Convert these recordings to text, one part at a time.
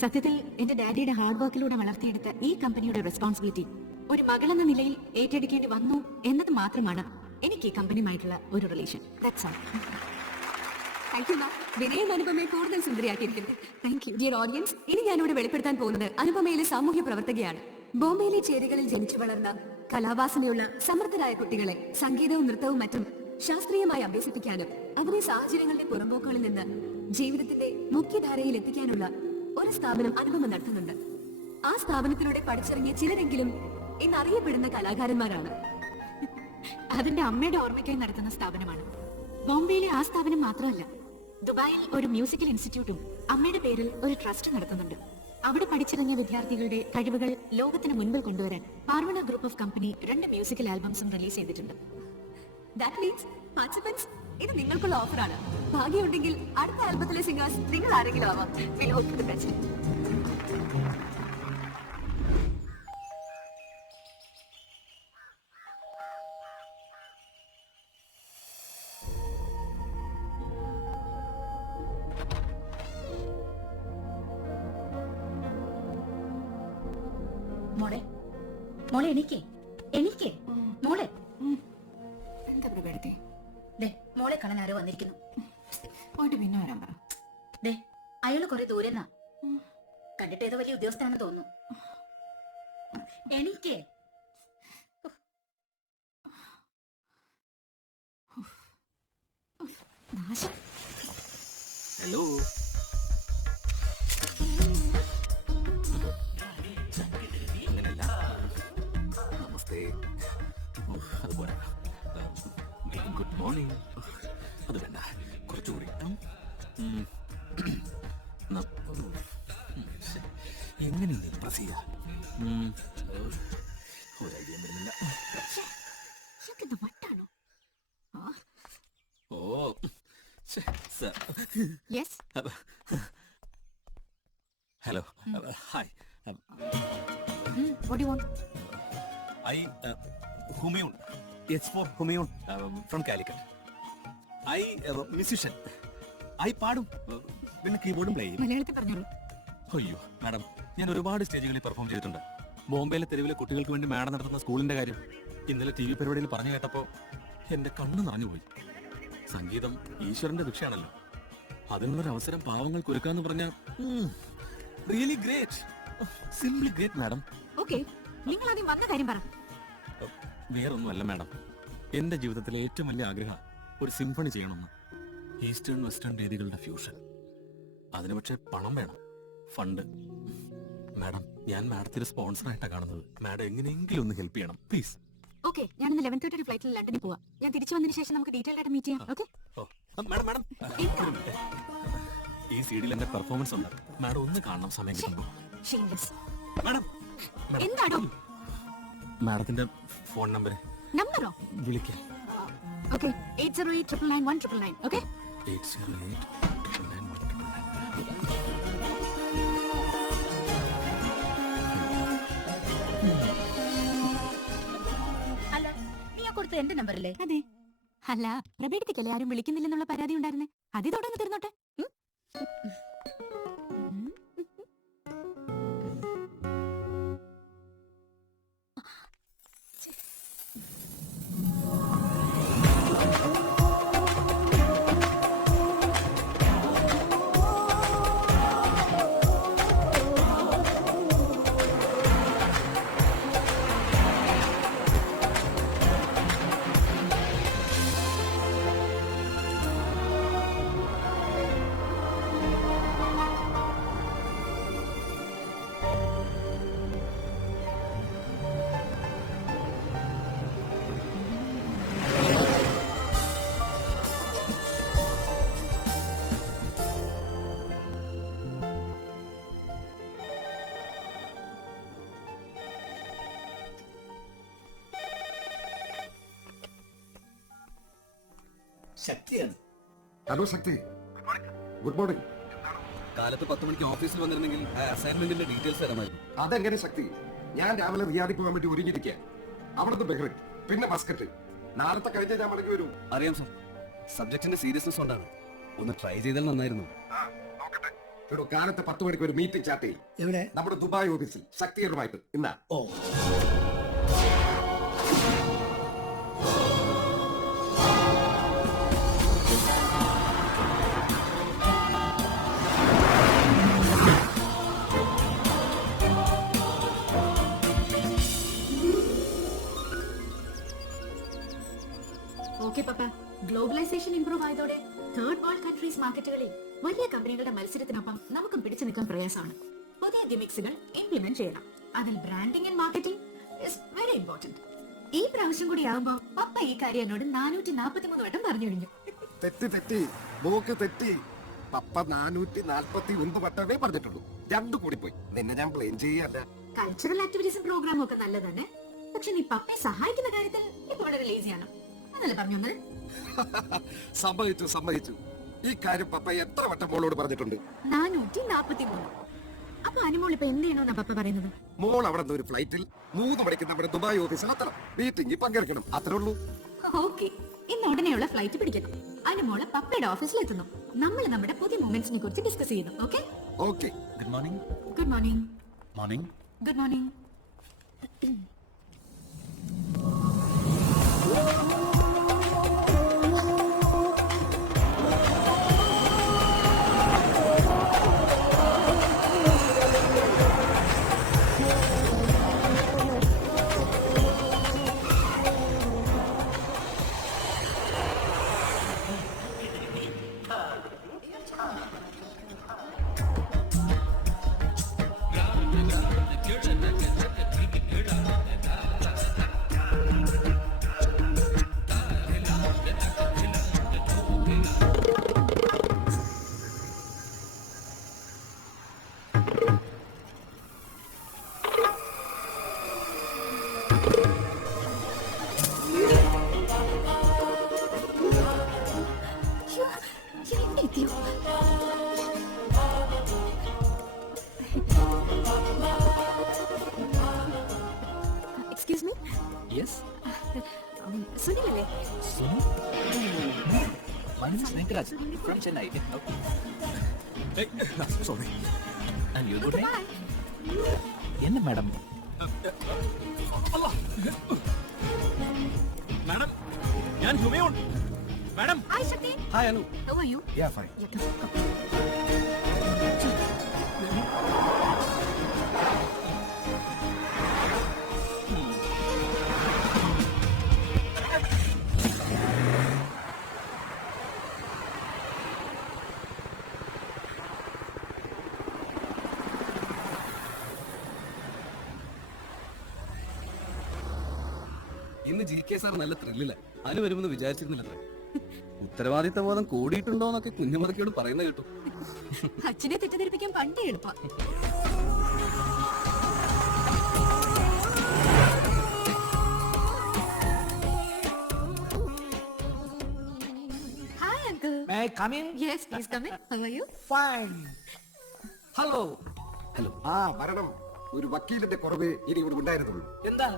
സത്യത്തിൽ എന്റെ ഡാഡിയുടെ ഹാർഡ് വർക്കിലൂടെ വളർത്തിയെടുത്ത ഈ കമ്പനിയുടെ റെസ്പോൺസിബിലിറ്റി ഒരു മകളെന്ന നിലയിൽ ഏറ്റെടുക്കേണ്ടി വന്നു എന്നത് മാത്രമാണ് എനിക്ക് ഈ കമ്പനിയുമായിട്ടുള്ള ഒരു റിലേഷൻ. വിനയം അനുപമയെ കൂടുതൽ സുന്ദരിയാക്കിയിരിക്കുന്നു. Thank you dear audience. ഇനി ഞാനിവിടെ വെളിപ്പെടുത്താൻ പോകുന്നത് അനുപമയിലെ സാമൂഹ്യ പ്രവർത്തകയാണ്. ബോംബെയിലെ ചേരികളിൽ ജനിച്ചു വളർന്ന കലാവാസനയുള്ള സമർത്ഥരായ കുട്ടികളെ സംഗീതവും നൃത്തവും മറ്റും ശാസ്ത്രീയമായി അഭ്യസിപ്പിക്കാനും അവരെ സാഹചര്യങ്ങളുടെ പുറമ്പോക്കുകളിൽ നിന്ന് ജീവിതത്തിന്റെ മുഖ്യധാരയിൽ എത്തിക്കാനുള്ള ഒരു സ്ഥാപനം അനുപമ നടത്തുന്നുണ്ട്. ആ സ്ഥാപനത്തിലൂടെ പഠിച്ചിറങ്ങിയ ചിലരെങ്കിലും ഇന്ന് അറിയപ്പെടുന്ന കലാകാരന്മാരാണ്. അതിന്റെ അമ്മയുടെ ഓർമ്മയ്ക്കായി നടത്തുന്ന സ്ഥാപനമാണ്. ബോംബെയിലെ ആ സ്ഥാപനം മാത്രമല്ല, ദുബായിൽ ഒരു മ്യൂസിക്കൽ ഇൻസ്റ്റിറ്റ്യൂട്ടും അമ്മയുടെ പേരിൽ ഒരു ട്രസ്റ്റ് നടത്തുന്നുണ്ട്. അവിടെ പഠിച്ചിറങ്ങിയ വിദ്യാർത്ഥികളുടെ കഴിവുകൾ ലോകത്തിന് മുൻപിൽ കൊണ്ടുവരാൻ Parvana group of company 2 musical ആൽബംസും റിലീസ് ചെയ്തിട്ടുണ്ട്. That means participants, ഇത് നിങ്ങൾക്കുള്ള ഓഫറാണ്. ഭാഗ്യമുണ്ടെങ്കിൽ അടുത്ത ആൽബത്തിലെ സിംഗേഴ്സ് നിങ്ങൾ ആരെങ്കിലും ആവാം. We'll hope for the best. മോളെ മോളെ എണീക്കേ എണീക്കേ മോളെ. എന്താ പ്രകൃതി? ദേ മോളെ കാണാൻ ആരോ വന്നിരിക്കുന്നു. പോയിട്ട് പിന്നെ വരാൻ പറ. ദേ അയാള് കുറെ ദൂരെന്നാ. കണ്ടിട്ട് ഏതോ വലിയ ഉദ്യോഗസ്ഥനാണെന്ന് തോന്നുന്നു. എണീക്കേ. ഹലോ, നമസ്തേ. അതുപോലെ ഗുഡ് മോർണിംഗ്. അത് വേണ്ട, കുറച്ചുകൂടി. എങ്ങനെ ഇംപ്രസ് ചെയ്യാം? ഒരു ഐഡിയ വരുന്നില്ല. Oh yes. Hello, hi. What do you want? Humayun. It's for Humayun from Calicut. Musician. പാടും, പിന്നെ കീബോർഡും പ്ലേ ചെയ്യും. മലയാളത്തിൽ പറഞ്ഞോളൂ. അയ്യോ മാഡം, ഞാൻ ഒരുപാട് സ്റ്റേജുകളിൽ പെർഫോം ചെയ്തിട്ടുണ്ട്. ബോംബെയിലെ തെരുവിലെ കുട്ടികൾക്ക് വേണ്ടി മാഡം നടത്തുന്ന സ്കൂളിന്റെ കാര്യം ഇന്നലെ TV പരിപാടിയിൽ പറഞ്ഞു കേട്ടപ്പോൾ എന്റെ കണ്ണ് നിറഞ്ഞുപോയി. സംഗീതം ഈശ്വരന്റെ ഭിക്ഷയാണല്ലോ. അതിനുള്ളൊരു അവസരം പാവങ്ങൾക്ക് ഒരുക്കാന്ന് പറഞ്ഞാൽ really great, simply great madam. Okay, നിങ്ങൾ ആദ്യം വന്ന കാര്യം പറ. വേറൊന്നുമല്ല മാഡം, എന്റെ ജീവിതത്തിലെ ഏറ്റവും വലിയ ആഗ്രഹം ഒരു സിംഫണി ചെയ്യണമെന്ന്. ഈസ്റ്റേൺ വെസ്റ്റേൺ രീതികളുടെ ഫ്യൂഷൻ. അതിന് പക്ഷേ പണം വേണം, ഫണ്ട്. മാഡം, ഞാൻ മാഡത്തിന്റെ സ്പോൺസറായിട്ടാണ് കാണുന്നത്. മാഡം എങ്ങനെയെങ്കിലും ഒന്ന് ഹെൽപ്പ് ചെയ്യണം പ്ലീസ്. ഓക്കെ, ഞാൻ 11:30 ഫ്ലൈറ്റിൽ ലണ്ടനിൽ പോവാം. ഞാൻ തിരിച്ചു വന്നതിന് ശേഷം നമുക്ക് ഡീറ്റെയിൽ ആയിട്ട് മീറ്റ് ചെയ്യാം. ഓക്കെ മാഡം, മാഡം ഈ സീഡിൽ എന്റെ പെർഫോമൻസ് ഉണ്ട്. മാഡം ഒന്ന് കാണണം സമയം കിട്ടുമ്പോൾ. മാഡം, എന്താണോ മാഡത്തിന്റെ ഫോൺ നമ്പറോ? വിളിക്കാം. ഓക്കെ, 80899199. ഓക്കെ, 80899199. അല്ല, നീ കൊടുത്ത എന്റെ നമ്പറല്ലേ? അതെ. അല്ല, പ്രബേടത്തിക്കല്ലേ ആരും വിളിക്കുന്നില്ലെന്നുള്ള പരാതി ഉണ്ടായിരുന്നേ. അതിതോടെ ഒന്ന് തീർന്നോട്ടെ. ശക്തിയാണ്. ഹലോ ശക്തി, ഗുഡ് മോർണിംഗ്. കാലത്ത് 10 മണിക്ക് ഓഫീസിൽ വന്നിരുന്നെങ്കിൽ അസൈൻമെന്റിന്റെ ഡീറ്റെയിൽസ് തരാമായിരുന്നു. അതെങ്ങനെ ശക്തി? ഞാൻ രാവിലെ റിയാദിൽ പോകാൻ വേണ്ടി ഒരുങ്ങിയിരിക്കുക. അവിടുന്ന് ബഹ്റിൻ, പിന്നെ മസ്കറ്റ്. നാളത്തെ കഴിഞ്ഞ ഞാൻ മടങ്ങി വരും. അറിയാം സർ, സബ്ജക്റ്റിന്റെ സീരിയസ്നെസ് കൊണ്ടാണ്. ഒന്ന് ട്രൈ ചെയ്താൽ നന്നായിരുന്നു. എടോ കാലത്ത് 10 മണിക്ക് ഒരു മീറ്റിംഗ് ചാർട്ട് ചെയ്യും എവിടെ? നമ്മുടെ ദുബായ് ഓഫീസിൽ ശക്തികരമായിട്ട് ഇന്നാ. ഓ, ഓക്കെ പപ്പ, ഗ്ലോബലൈസേഷൻ ഇംപ്രൂവ് ആയതോടെ തേർഡ് വേൾഡ് കൺട്രീസ് മാർക്കറ്റുകളിൽ വലിയ കമ്പനികളുടെ മത്സരത്തിനൊപ്പം നമുക്കും പിടിച്ചു നിൽക്കാൻ പ്രയാസമാണ്. പുതിയ ഗിമിക്സുകൾ ഇംപ്ലിമെന്റ് ചെയ്യണം. അതിൽ branding and marketing is very important. ഈ പ്രാവശ്യം കൂടി ആകുമ്പോൾ പപ്പ ഈ കാര്യം എന്നോട് 443 വട്ടം പറഞ്ഞു കഴിഞ്ഞു. തെറ്റി മോക്ക് തെറ്റി. പപ്പ 441 വട്ടമേ പറഞ്ഞിട്ടുള്ളൂ. 2 കൂടി പോയി. നിന്നെ ഞാൻ ബ്ലെയിം ചെയ്യല്ല. കൾച്ചറൽ ആക്ടിവിറ്റീസും പ്രോഗ്രാമും ഒക്കെ നല്ലത് തന്നെ. പക്ഷെ നീ പപ്പയെ സഹായിക്കുന്ന കാര്യത്തിൽ ഇപ്പോൾ വളരെ ലേസിയാണ്. അതല്ലേ പറഞ്ഞു വന്നത്? സമ്മതിച്ചു. ഈ കാര്യം പപ്പ എത്ര വട്ടം മോളോട് പറഞ്ഞിട്ടുണ്ട്? 443. അപ്പൊ അനുമോൾ ഇപ്പൊ എന്ത് ചെയ്യണമെന്നാ പപ്പ പറയുന്നത്? മോൾ അവിടെ നിന്ന് ഒരു ഫ്ലൈറ്റിൽ 3 മണിക്ക് നമ്മുടെ ദുബായ് ഓഫീസിൽ എത്തണം. മീറ്റിംഗിൽ പങ്കെടുക്കണം. അത്രേ ഉള്ളൂ. ഓക്കെ, ഇന്ന് ഉടനെയുള്ള ഫ്ലൈറ്റ് പിടിക്കണം. അനുമോള് പപ്പയുടെ ഓഫീസിൽ എത്തുന്നു. നമ്മൾ നമ്മുടെ പുതിയ മൂവ്മെന്റ്സിനെ കുറിച്ച് ഡിസ്കസ് ചെയ്യുന്നു. Okay? Okay. Good morning. Good morning. Morning. Good morning. Excuse me, yes. സുനിലല്ലേ? My name is Venkaraj from Chennai. Okay. Sorry. And your good name? என்ன மேடம்? மேடம், ഞാൻ Humayun. Madam. Hi Shakti. Hi Anu. How are you? Yeah, fine. ഇന്ന് G K sir നല്ല ത്രില്ലില്ല. അനു വരുമെന്ന് വിചാരിച്ചിരുന്നില്ല. ഉത്തരവാദിത്ത ബോധം കൂടിയിട്ടുണ്ടോന്നൊക്കെ കുഞ്ഞുമതക്കയോട് പറയുന്നത് കേട്ടു. അച്ഛനെ തെറ്റിദ്ധരിപ്പിക്കാൻ പണ്ടേ എളുപ്പം. Hi uncle. may I come in? Yes please come in. How are you? Fine. Hello. Hello. വരണം. ഒരു വക്കീലിന്റെ കുറവ് ഇനി ഇവിടെ ഉണ്ടായിരുന്നുള്ളൂ. എന്താ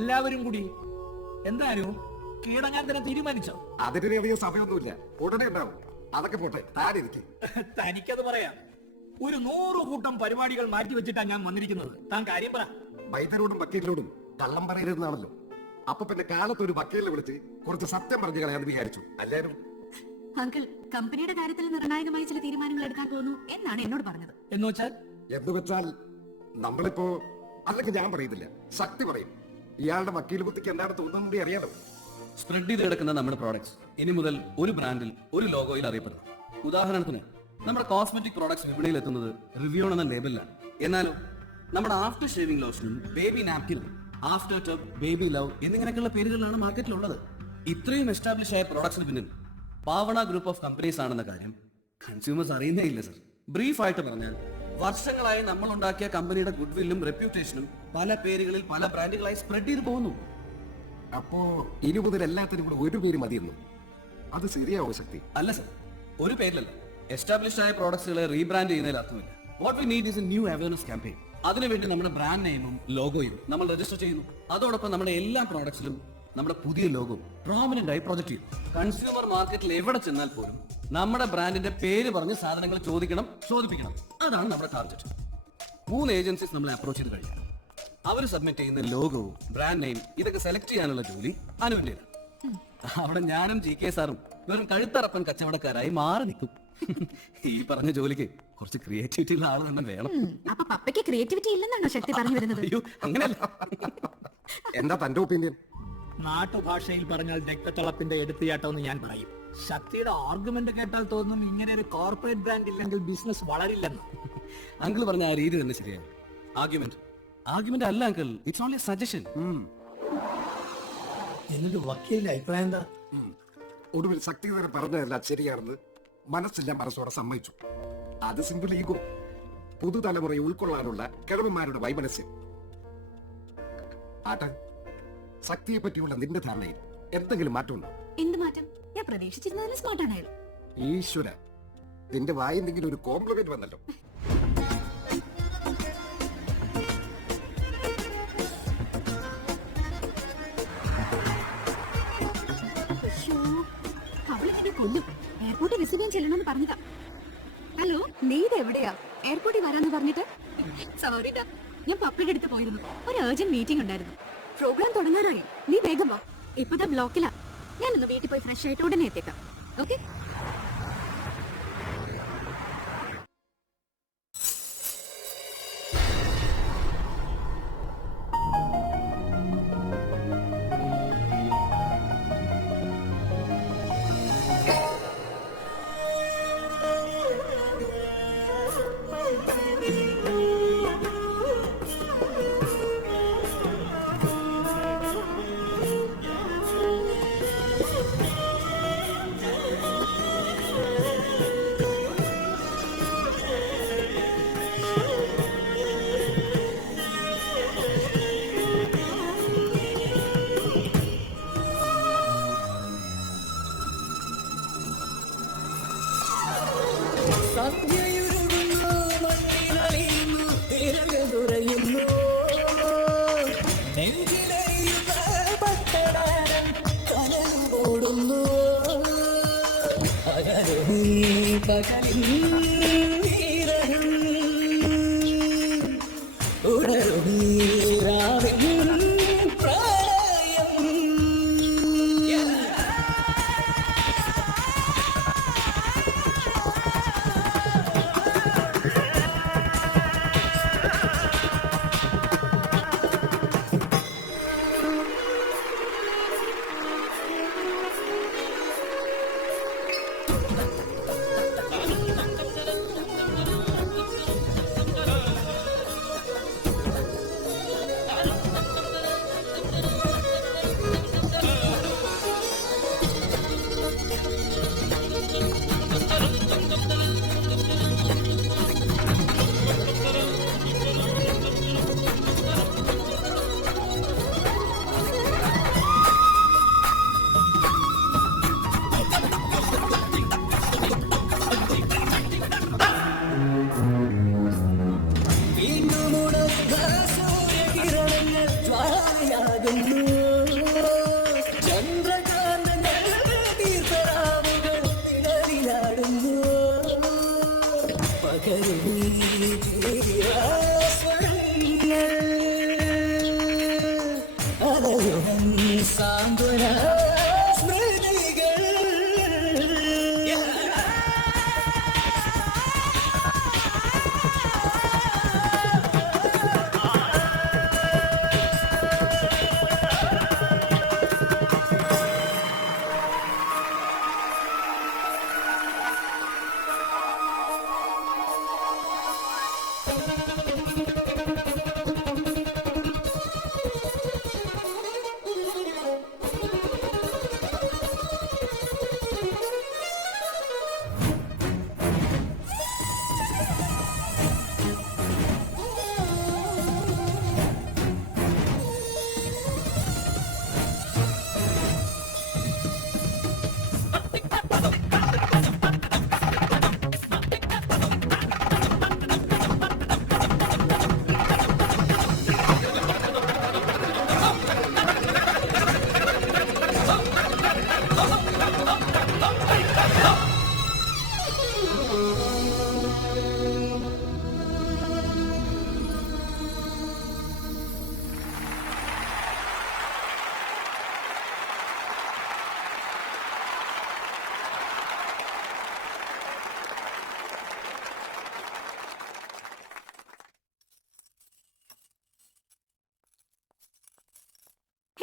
എല്ലാവരും കൂടി എന്തായാലും കീഴടങ്ങാൻ തന്നെ തീരുമാനിച്ചോ? അതിന് അധികം സമയമൊന്നുമില്ല. ഉടനെ ഉണ്ടാവും. അതൊക്കെ പോട്ടെ, താനിരിക്കും. തനിക്കത് പറയാം. ഒരു 100 കൂട്ടം പരിപാടികൾ മാറ്റി വെച്ചിട്ടാ ഞാൻ വന്നിരിക്കുന്നത്. താൻ കാര്യം പറ. വൈദ്യരോടും വക്കീലിനോടും കള്ളം പറയരുതെന്നാണല്ലോ. അപ്പൊ പിന്നെ കാലത്ത് ഒരു വക്കീലിനെ വിളിച്ച് കുറച്ച് സത്യം പറഞ്ഞു കളയാന്ന് വിചാരിച്ചു. അല്ലാരും അങ്കിൾ കമ്പനിയുടെ കാര്യത്തിൽ നിർണായകമായ ചില തീരുമാനങ്ങൾ എടുക്കാൻ പോകുന്നു എന്നാണ് എന്നോട് പറഞ്ഞത്. എന്ന് വെച്ചാൽ എന്ന് വെച്ചാൽ നമ്മളിപ്പോ, അല്ലെങ്കിൽ ഞാൻ പറയുന്നില്ല, ശക്തി പറയും. ഇയാളുടെ വക്കീൽ ബുദ്ധിക്ക് എന്താണ് തോന്നുന്നത് അറിയാലോ. സ്പ്രെഡ് ചെയ്ത് കിടക്കുന്ന നമ്മുടെ പ്രോഡക്ട്സ് ഇനി മുതൽ ഒരു ബ്രാൻഡിൽ ഒരു ലോഗോയിൽ അറിയപ്പെടും. ഉദാഹരണത്തിന് നമ്മുടെ കോസ്മെറ്റിക് പ്രോഡക്ട്സ് വിപണിയിൽ എത്തുന്നത് റിവ്യൂൺ എന്ന ലേബലിലാണ്. എന്നാലും നമ്മുടെ ആഫ്റ്റർ ഷേവിംഗ് ലോഷനും ബേബി നാപ്കിനും ആഫ്റ്റർ ടബ്, ബേബി ലവ് എന്നിങ്ങനെയൊക്കെയുള്ള പേരുകളിലാണ് മാർക്കറ്റിലുള്ളത്. ഇത്രയും എസ്റ്റാബ്ലിഷ് ആയ പ്രോഡക്ട്സിന് പിന്നിൽ പാവണ ഗ്രൂപ്പ് ഓഫ് കമ്പനീസ് ആണെന്ന കാര്യം കൺസ്യൂമേഴ്സ് അറിയുന്നേ ഇല്ല സർ. ബ്രീഫായിട്ട് പറഞ്ഞാൽ വർഷങ്ങളായി നമ്മൾ ഉണ്ടാക്കിയ കമ്പനിയുടെ ഗുഡ്വില്ലും റെപ്യൂട്ടേഷനും പല പേരുകളിൽ പല ബ്രാൻഡുകളായി സ്പ്രെഡ് ചെയ്ത് പോകുന്നു. അപ്പോ ഇനി മുതൽ എല്ലാത്തിനും കൂടെ ഒരു പേര് മതിയെന്നു. അത് ശരിയാവോ ശക്തി? അല്ല സർ, ഒരു പേരിലല്ല. എസ്റ്റാബ്ലിഷ് ആയ പ്രോഡക്ട്സുകളെ റീബ്രാൻഡ് ചെയ്യുന്നതിൽ അർത്ഥമില്ല. What we need is A new awareness campaign. അതിനുവേണ്ടി നമ്മുടെ ബ്രാൻഡ് നെയിമും ലോഗോയും നമ്മൾ രജിസ്റ്റർ ചെയ്യുന്നു. അതോടൊപ്പം നമ്മുടെ എല്ലാ പ്രോഡക്ട്സിലും നമ്മുടെ പുതിയ ലോഗോ പ്രോമിനന്റ് ആയി പ്രൊജക്ട് ചെയ്യും. കൺസ്യൂമർ മാർക്കറ്റിൽ എവിടെ ചെന്നാൽ പോലും നമ്മുടെ ബ്രാൻഡിന്റെ പേര് പറഞ്ഞ് സാധനങ്ങൾ ചോദിക്കണം, ചോദിപ്പിക്കണം. അതാണ് നമ്മുടെ ടാർഗറ്റ്. 3 ഏജൻസീസ് നമ്മളെ അപ്രോച്ച് ചെയ്ത് കഴിഞ്ഞാൽ അവർ സബ്മിറ്റ് ചെയ്യുന്ന ലോഗോ, ബ്രാൻഡ് നെയിം ഇതൊക്കെ സെലക്ട് ചെയ്യാനുള്ള ജോലി അനുവിന്റേത്. അവിടെ ഞാനും GK സാറും വെറും കഴുത്തറപ്പൻ കച്ചവടക്കാരായി മാറി നിൽക്കും. ഈ പറഞ്ഞ ജോലിക്ക് കുറച്ച് ക്രിയേറ്റിവിറ്റി ഉള്ള ആള് തന്നെ വേണം. അപ്പൊ പപ്പയ്ക്ക് ക്രിയേറ്റിവിറ്റി ഇല്ലെന്നാണോ ശക്തി പറഞ്ഞു വരുന്നത്? അയ്യോ അങ്ങനെയല്ല. എന്താ തന്റെ ഒപ്പീനിയൻ? നാട്ടുഭാഷയിൽ പറഞ്ഞാൽ രക്തത്തിളപ്പിന്റെ എടുത്തുചാട്ടമെന്ന് ഞാൻ പറയും. ശക്തിയുടെ ആർഗ്യുമെന്റ് കേട്ടാൽ തോന്നും ഇങ്ങനെ ഒരു കോർപ്പറേറ്റ് ബ്രാൻഡ് ഇല്ലെങ്കിൽ ബിസിനസ് വളരില്ലെന്ന്. അങ്കിൾ പറഞ്ഞ ആ രീതി തന്നെ ശരിയാണ്. ആർഗ്യുമെന്റ് അല്ല അങ്കിൾ, ഇറ്റ്സ് ഓൺലി സജഷൻ. എന്നിട്ട് വക്കീലിന്റെ അഭിപ്രായം എന്താ? ഒടുവിൽ ശക്തി തന്നെ പറഞ്ഞതല്ല ശരിയാണെന്ന് മനസ്സില്ല മനസ്സോടെ സമ്മതിച്ചു. അത് സിമ്പിൾ ഈഗോ. പുതുതലമുറയെ ഉൾക്കൊള്ളാനുള്ള കിഴവന്മാരുടെ വൈമനസ്യം. ആട്ടെ, ശക്തിയെ പറ്റിയുള്ള നിന്റെ ധാരണയിൽ എന്തെങ്കിലും മാറ്റമുണ്ടോ? എന്ത് മാറ്റം? ഞാൻ പ്രതീക്ഷിച്ചിരുന്നതിന് സ്മാർട്ടാണ് അയാൾ. ഈശ്വര, നിന്റെ വായെന്തെങ്കിലും ഒരു കോംപ്ലിമെന്റ് വന്നല്ലോ. അവളെന്നെ കൊല്ലും. എയർപോർട്ടിൽ റിസീവ് ചെയ്യാൻ ചെല്ലണമെന്ന് പറഞ്ഞതാ. ഹലോ, നീ ഇത് എവിടെയാ? എയർപോർട്ടിൽ വരാന്ന് പറഞ്ഞിട്ട്? സോറി ടാ, ഞാൻ പപ്പയുടെ അടുത്ത് പോയിരുന്നു. ഒരു അർജന്റ് മീറ്റിംഗ് ഉണ്ടായിരുന്നു. പ്രോഗ്രാം തുടങ്ങാനായി. നീ വേഗം വാ. ഇപ്പതാ ബ്ലോക്കിലാ. ഞാനൊന്ന് വീട്ടിൽ പോയി ഫ്രഷ് ആയിട്ട് ഉടനെ എത്തിക്കാം. Okay?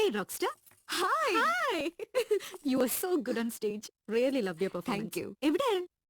Hi, Rockstar. Hi. Hi. You were so good on stage. Really loved your performance. Thank you. എവിടെയായിരുന്നു?